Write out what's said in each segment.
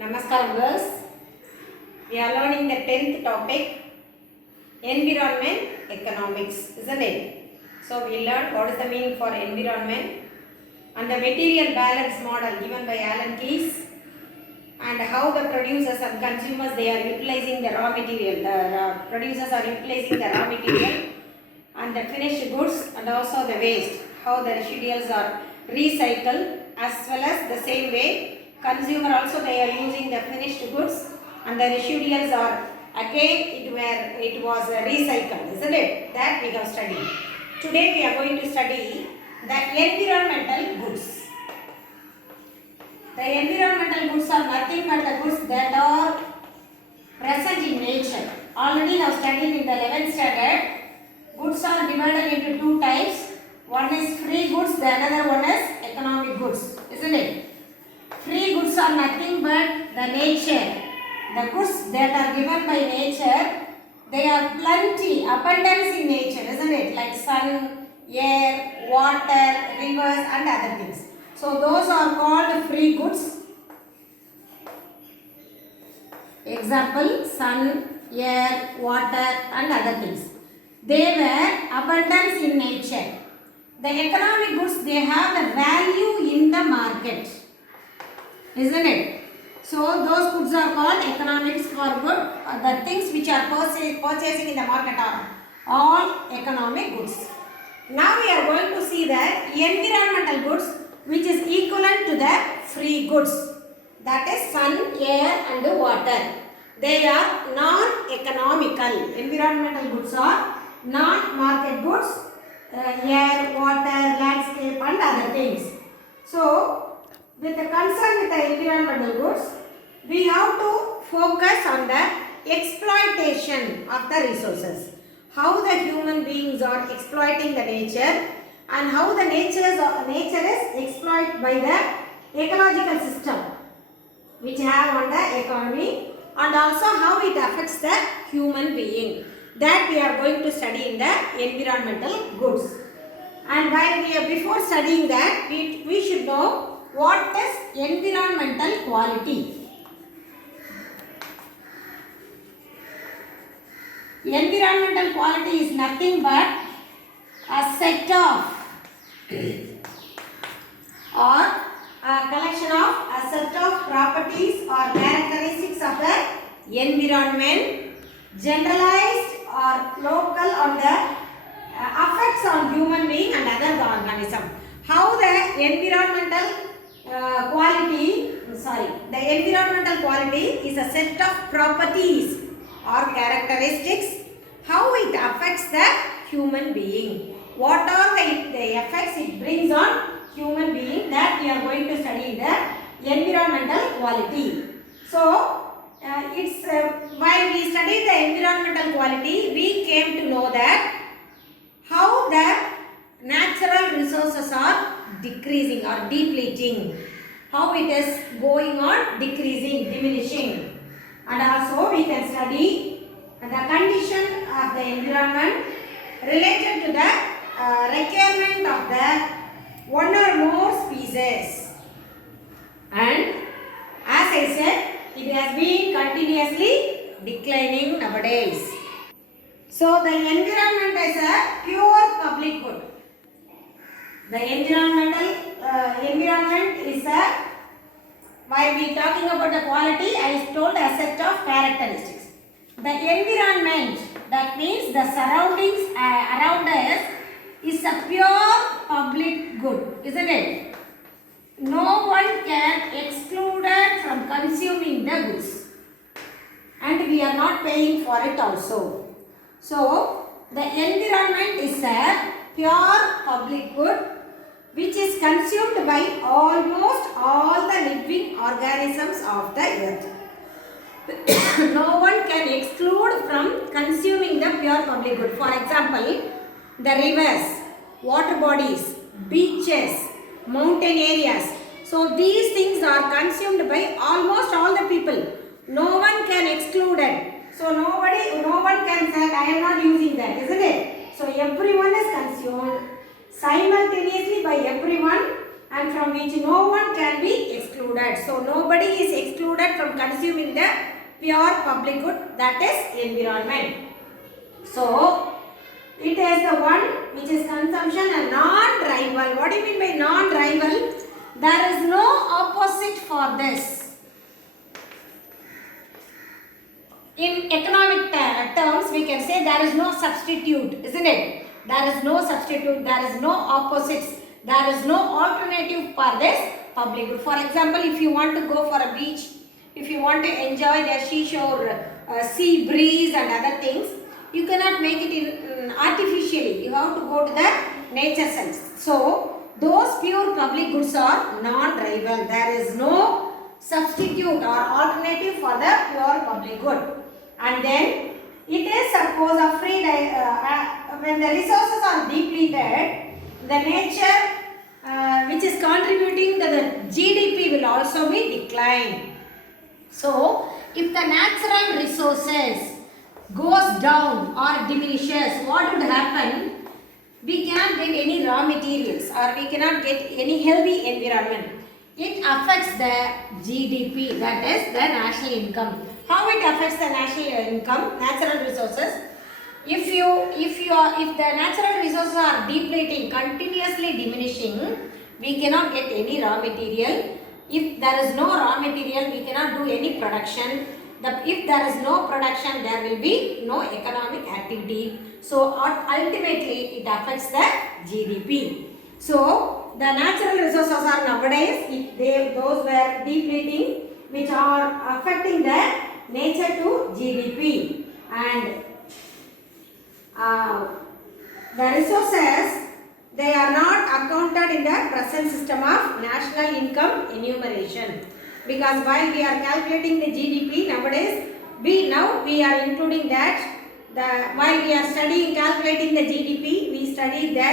Namaskaram girls. We are learning the 10th topic, environment economics, isn't it? So we learned what is the meaning for environment and the material balance model given by Alan Keyes, and how the producers and consumers they are utilizing the raw material. The producers are utilizing the raw material and the finished goods and also the waste. How the residuals are recycled, as well as the same way consumer also they are using the finished goods and the residuals are again it was recycled, isn't it? That we have studied. Today we are going to study the environmental goods. The environmental goods are nothing but the goods that are present in nature. Already have studied in the 11th standard. Goods are divided into two types. One is free goods, the another one is economic goods, isn't it? Free goods are nothing but the nature. The goods that are given by nature, they are plenty, abundance in nature, isn't it? Like sun, air, water, rivers and other things. So those are called free goods. Example, sun, air, water and other things. They were abundance in nature. The economic goods, they have the value in the market, isn't it? So those goods are called economics for good. The things which are purchasing in the market are all economic goods. Now we are going to see the environmental goods, which is equivalent to the free goods. That is sun, air and water. They are non-economical. Environmental goods are non-market goods. Air, water, landscape and other things. So, with the concern with the environmental goods, we have to focus on the exploitation of the resources. How the human beings are exploiting the nature and how the nature is exploited by the ecological system which have on the economy, and also how it affects the human being. That we are going to study in the environmental goods. And while we are before studying that, we should know what is environmental quality. Environmental quality is nothing but a set of or a collection of a set of properties or characteristics of the environment, generalized or local on the effects on human being and other organism. How the environmental environmental quality is a set of properties or characteristics, how it affects the human being. What are the effects it brings on human being, that we are going to study the environmental quality. So, while we study the environmental quality, we came to know that how the natural resources are decreasing or depleting, how it is going on decreasing, diminishing, and also we can study the condition of the environment related to the requirement of the one or more species. And as I said, it has been continuously declining nowadays. So the environment is a pure public good. The environment is a, while we talking about the quality, I told a set of characteristics. The environment, that means the surroundings around us, is a pure public good, isn't it? No one can exclude it from consuming the goods, and we are not paying for it also. So, the environment is a pure public good which is consumed by almost all the living organisms of the earth. No one can exclude from consuming the pure public good. For example, the rivers, water bodies, beaches, mountain areas. So these things are consumed by almost all the people. No one can exclude it. So no one can say I am not using that, isn't it? So everyone is consumed simultaneously by everyone. and from which no one can be excluded. So nobody is excluded from consuming the pure public good, that is environment. So it is the one which is consumption and non-rival. What do you mean by non-rival? There is no opposite for this. In economic terms, we can say there is no substitute, isn't it? There is no substitute, there is no opposites, there is no alternative for this public good. For example, if you want to go for a beach, if you want to enjoy the seashore, sea breeze and other things, you cannot make it in artificially. You have to go to the nature sense. So those pure public goods are non-rival. There is no substitute or alternative for the pure public good. And then it is suppose a free when the resources are depleted, the nature which is contributing to the GDP will also be declined. So if the natural resources goes down or diminishes, what would happen? We cannot get any raw materials or we cannot get any healthy environment. It affects the GDP, that is the national income. How it affects the national income? Natural resources. If the natural resources are depleting, continuously diminishing, we cannot get any raw material. If there is no raw material, we cannot do any production. If there is no production, there will be no economic activity. So ultimately, it affects the GDP. So the natural resources are nowadays, those were depleting, which are affecting the nature to GDP. And the resources, they are not accounted in the present system of national income enumeration. Because while we are calculating the GDP nowadays, we are including that. While we are calculating the GDP, we studied the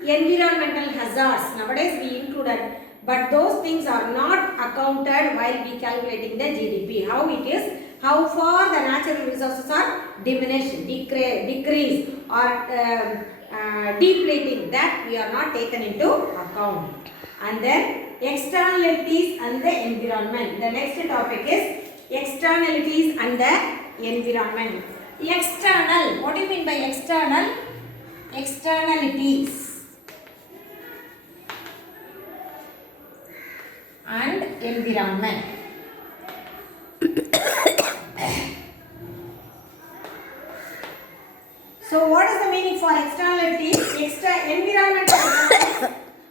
environmental hazards. Nowadays we included, but those things are not accounted while we calculating the GDP. How it is? How far the natural resources are diminished, decrease or depleting, that we are not taken into account. And then externalities and the environment. The next topic is externalities and the environment. External, what do you mean by external? Externalities and environment. So what is the meaning for externalities? Environmental,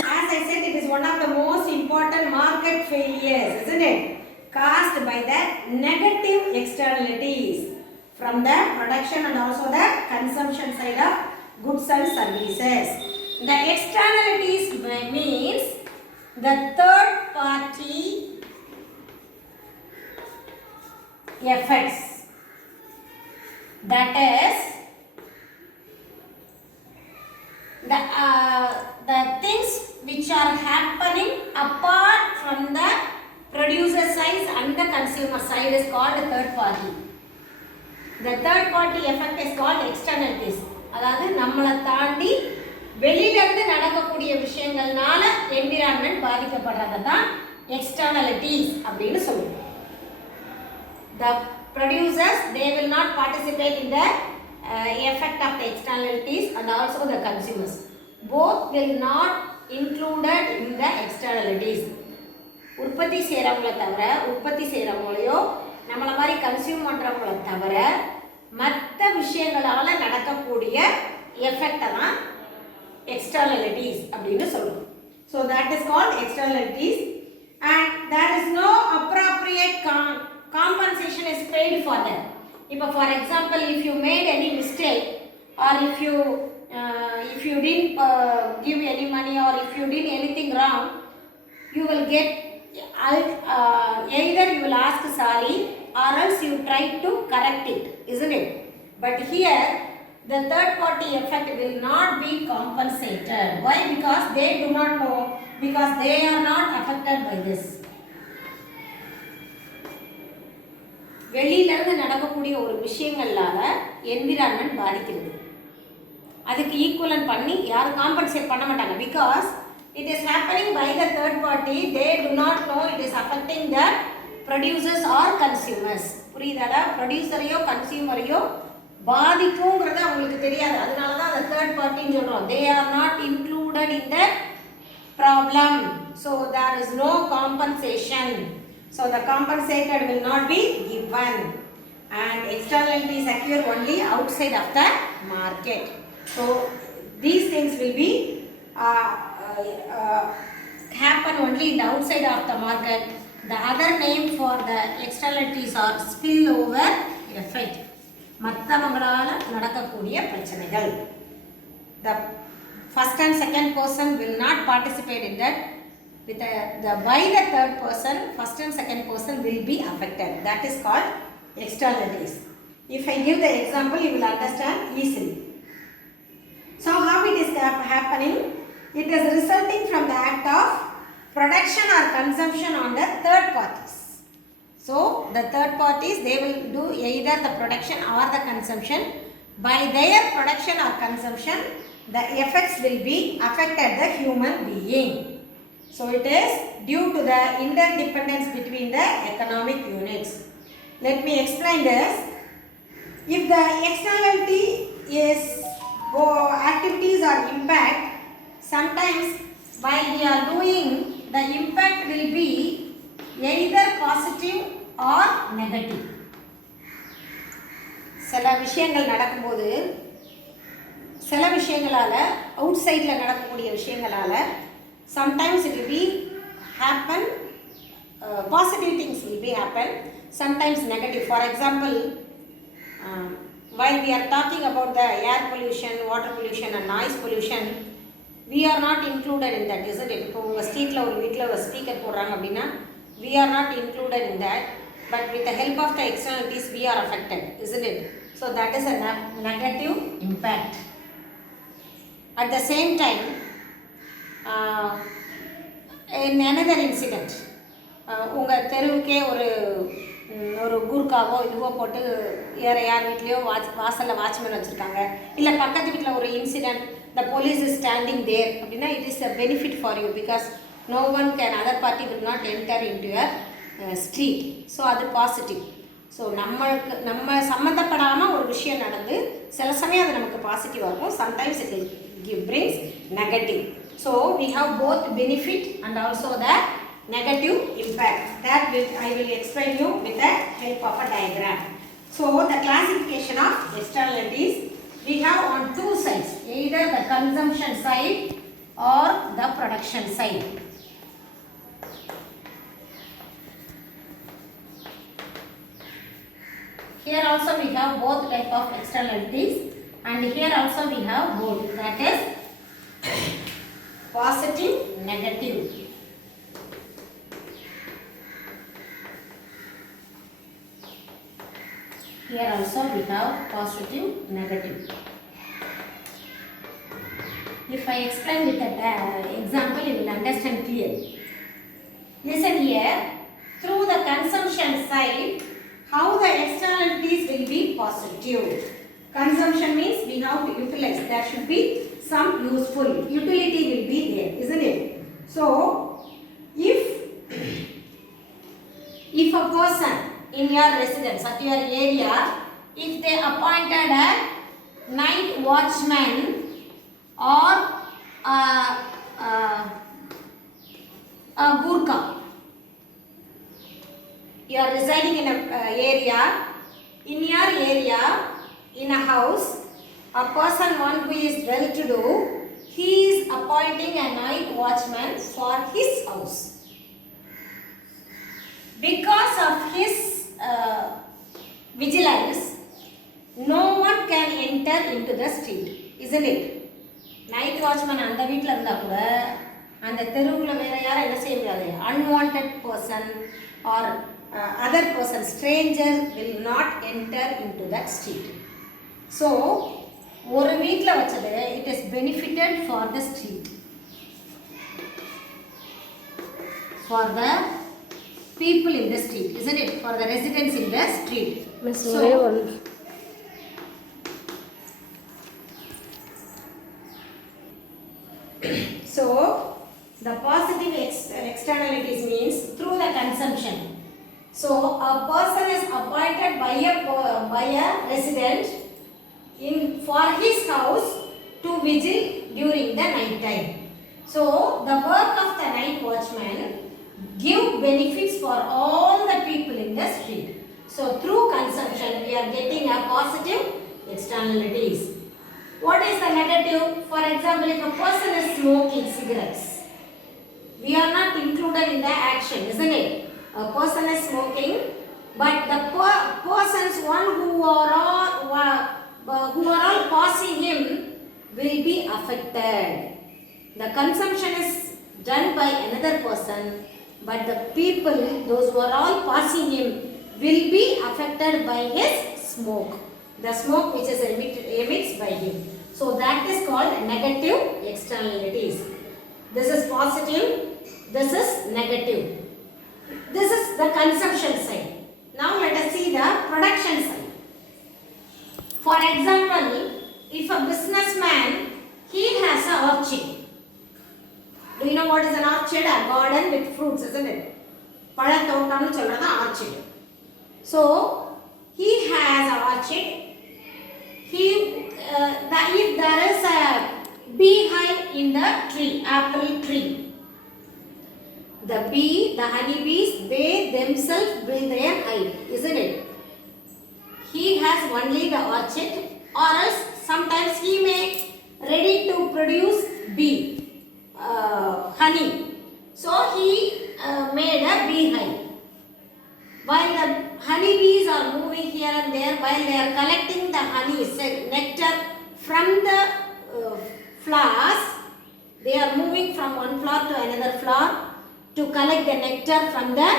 as I said, it is one of the most important market failures, isn't it? Caused by the negative externalities from the production and also the consumption side of goods and services. The externalities means the third party effects, that is the things which are happening apart from the producer side and the consumer side is called third party. The third party effect is called externalities. அதாவது நம்மளை தாண்டி வெளியிலிருந்து நடக்கக்கூடிய விஷயங்கள்னால environment பாதிக்கப்படுறத தான் externalities அப்படின்னு சொல்லுவோம். The producers, they will not participate in the effect of the externalities and also the consumers. Both will not included in the externalities. உற்பத்தி செய்கிறவங்களை தவிர, உற்பத்தி செய்கிறவங்களையோ நம்மளை மாதிரி கன்சியூம் பண்ணுறவங்களை தவிர மற்ற விஷயங்களால் நடக்கக்கூடிய எஃபெக்டை தான் எக்ஸ்டர்னலிட்டிஸ் அப்படின்னு சொல்லுவோம். So that is called externalities and there is no appropriate compensation is paid for them. If for example, if you made any mistake or if you didn't give any money or if you did anything wrong, you will get either you will ask sorry or else you try to correct it, isn't it? But here the third party effect will not be compensated. Why? Because they do not know, because they are not affected by this. வெளியிலிருந்து நடக்கக்கூடிய ஒரு விஷயங்களால environment பாதிக்கிறது. அதுக்கு ஈக்குவலன் பண்ணி யாரும் compensate பண்ண மாட்டாங்க. Because it is happening by the third party. They do not know it is affecting the producers or consumers. புரியுதாடா? ப்ரொடியூசரையோ கன்சியூமரையோ பாதிக்குங்கிறது அவங்களுக்கு தெரியாது. அதனால தான் அந்த தேர்ட் பார்ட்டின்னு சொல்கிறோம். They are not included in the problem. So there is no compensation. So the compensated will not be given. And externalities occur only outside of the market. So these things will be happen only in the outside of the market. The other name for the externalities are spillover effect. மற்றவங்களால நடக்கக்கூடிய பிரச்சனைகள். The first and second person will not participate in that. With by the third person, first and second person will be affected. That is called externalities. If I give the example, you will understand easily. So how it is happening? It is resulting from the act of production or consumption on the third parties. So the third parties, they will do either the production or the consumption. By their production or consumption, the effects will be affected the human being. So it is due to the interdependence between the economic units. Let me explain this. If the externality is activities or impact, sometimes while we are doing, the impact will be either positive or negative. சில விஷயங்கள் நடக்கும்போது சில விஷயங்களால out சைடில் நடக்கக்கூடிய விஷயங்களால sometimes it will be happen positive things will be happen, sometimes negative. For example, while we are talking about the air pollution, water pollution and noise pollution, we are not included in that, isn't it? இப்போ உங்கள் ஸ்ட்ரீட்டில் ஒரு வீட்டில் ஒரு speaker போடுறாங்க அப்படின்னா we are not included in that, but with the help of the externalities we are affected, isn't it? So that is a negative impact. At the same time, in another incident, உங்கள் தெருவுக்கே ஒரு கூர்க்காவோ இதுவோ போட்டு யார் வீட்லேயோ வாசலில் watchman வச்சுருக்காங்க, இல்லை பக்கத்து வீட்டில் ஒரு incident, the police is standing there அப்படின்னா it is a benefit for you because no one can other party will not enter into your street. So அது பாசிட்டிவ். ஸோ நம்ம சம்மந்தப்படாமல் ஒரு விஷயம் நடந்து சில சமயம் அது நமக்கு பாசிட்டிவாக இருக்கும், sometimes it will brings negative. So we have both benefit and also the negative impact. That I will explain you with the help of a diagram. So the classification of externalities we have on two sides, either the consumption side or the production side. Here also we have both type of externalities and here also we have both, that is positive, negative. Here also we have positive, negative. If I explain with that example, you will understand clearly. Listen here. Through the consumption side, how the externalities will be positive. Consumption means we have to utilize. There should be some useful utility will be there, isn't it? So, if a person in your residence, at your area, if they appointed a night watchman or a Gurkha, you are residing in a area, in your area, in a house, a person, one who is well to do, he is appointing a night watchman for his house. Because of his vigilance, no one can enter into the street, isn't it? Night watchman அந்த வீட்டில் இருந்தால் கூட அந்த தெருவில் வேறு யாரும் என்ன செய்ய முடியாது, unwanted person or other person, stranger will not enter into that street. So ஒரு வீட்டில் வச்சது it is benefited for the street, for the people in the street, isn't it? For the residents in the street. So externalities means through the consumption. So a person is appointed by a resident for his house to vigil during the night time. So the work of the night watchman give benefits for all the people in the street. So through consumption we are getting a positive externalities. What is the negative? For example, if a person is smoking cigarettes, we are not included in the action, isn't it? A person is smoking, but the persons who are all passing him will be affected. The consumption is done by another person, but the people, those who are all passing him, will be affected by his smoke. The smoke which is emits by him. So that is called negative externalities. This is positive, this is negative. This is the consumption side. Now let us see the production side. For example, if a businessman, he has an orchard. Do you know what is an orchard? A garden with fruits, isn't it? Padathotam solradha orchard. So he has an orchard. If there is a beehive in the tree, apple tree, the honeybees, they themselves build their hive, isn't it? He has only the orchard, or else sometimes he may ready to produce honey. So he made a beehive. While the honeybees are moving here and there, while they are collecting the honey, nectar from the flowers, they are moving from one flower to another flower to collect the nectar from the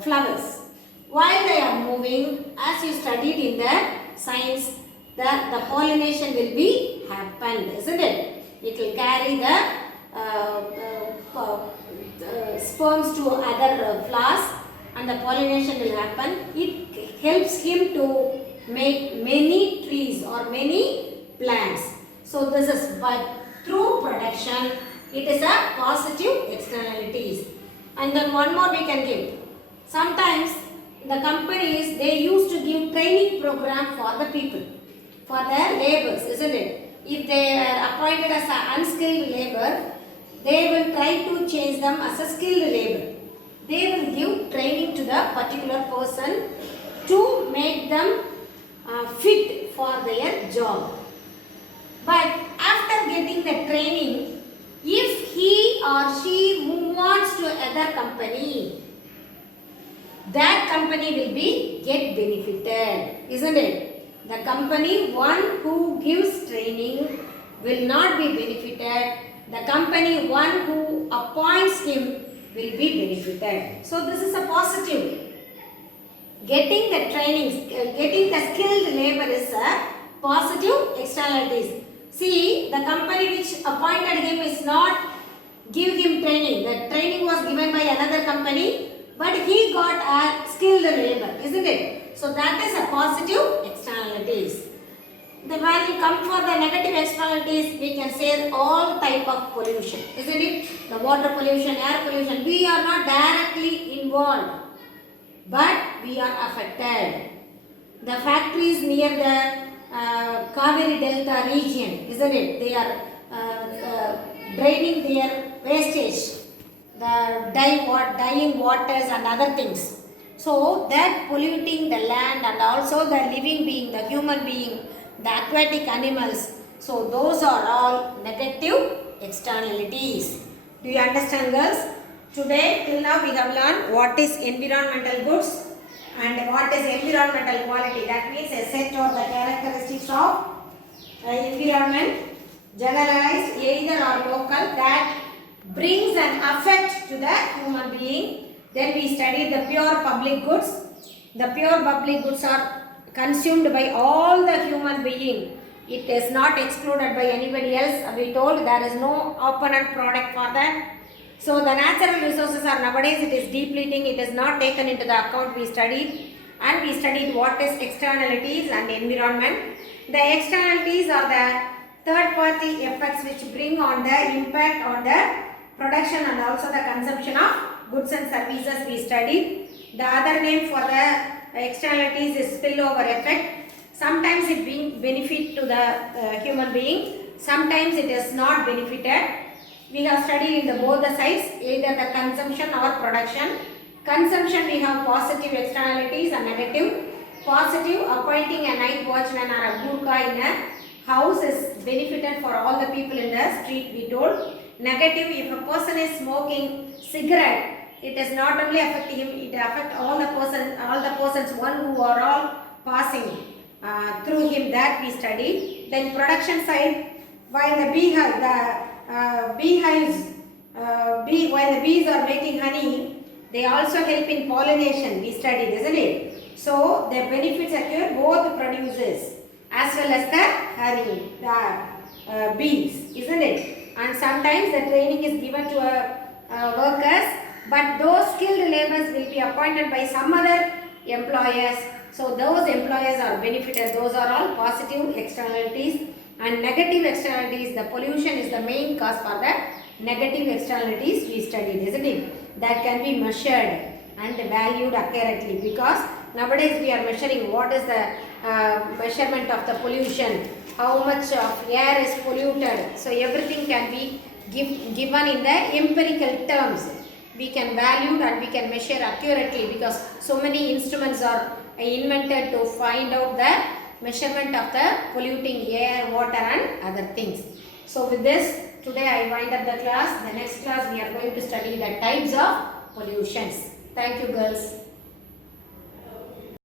flowers. While they are moving, as you studied in the science, the pollination will be happened, isn't it? It will carry the sperms to other flowers, and the pollination will happen. It helps him to make many trees or many plants. So this is, but through production, it is a positive externalities. And then one more we can give. Sometimes the companies, they used to give training program for the people, for their laborers, isn't it? If they are appointed as an unskilled labor, they will try to change them as a skilled labor. They will give training to the particular person to make them fit for their job. But after getting the training, if he or she moves on to another company, that company will be get benefited, isn't it? The company one who gives training will not be benefited. The company one who appoints him will be benefited. So this is a positive. Getting the trainings, getting the skilled labor is a positive externalities. See, the company which appointed him is not give him training. The training was given by another company, but he got a skilled labor, isn't it? So that is a positive externalities. When we come for the negative externalities, we can say all type of pollution, isn't it? The water pollution, air pollution, we are not directly involved, but we are affected. The factories near the Kaveri Delta region, isn't it? They are draining their wastage, the dying waters and other things. So that polluting the land and also the living being, the human being, the aquatic animals. So those are all negative externalities. Do you understand, girls? Today till now we have learned what is environmental goods and what is environmental quality. That means a set or the characteristics of environment, generalized, either or local, that brings an effect to the human being. Then we studied the pure public goods. The pure public goods are consumed by all the human being. It is not excluded by anybody else. We told there is no opponent product for that. So the natural resources are nowadays, it is depleting. It is not taken into the account. We studied, and we studied what is externalities and environment. The externalities are the third party effects which bring on the impact on the production and also the consumption of goods and services we studied. The other name for the externalities is spillover effect. Sometimes it brings benefit to the human being, sometimes it is not benefited. We have studied in the both the sides, either the consumption or production. Consumption we have positive externalities and negative. Positive, appointing a night watchman or a gurkha in a house is benefited for all the people in the street, we told. Negative, if a person is smoking cigarette, it is not only affecting him, it affects all the persons, one who are all passing through him, that we studied. Then production side, while the while the bees are making honey, they also help in pollination, we studied, isn't it? So the benefits occur both producers as well as the honey, the bees, isn't it? And sometimes the training is given to workers, but those skilled laborers will be appointed by some other employers. So those employers are benefited. Those are all positive externalities. And negative externalities, the pollution is the main cause for the negative externalities we studied, isn't it? That can be measured and valued accurately, because nowadays we are measuring what is the measurement of the pollution, how much of air is polluted. So everything can be given in the empirical terms. We can value and we can measure accurately, because so many instruments are invented to find out the measurement of the polluting air, water and other things. So with this, today I wind up the class. The next class we are going to study the types of pollutions. Thank you, girls.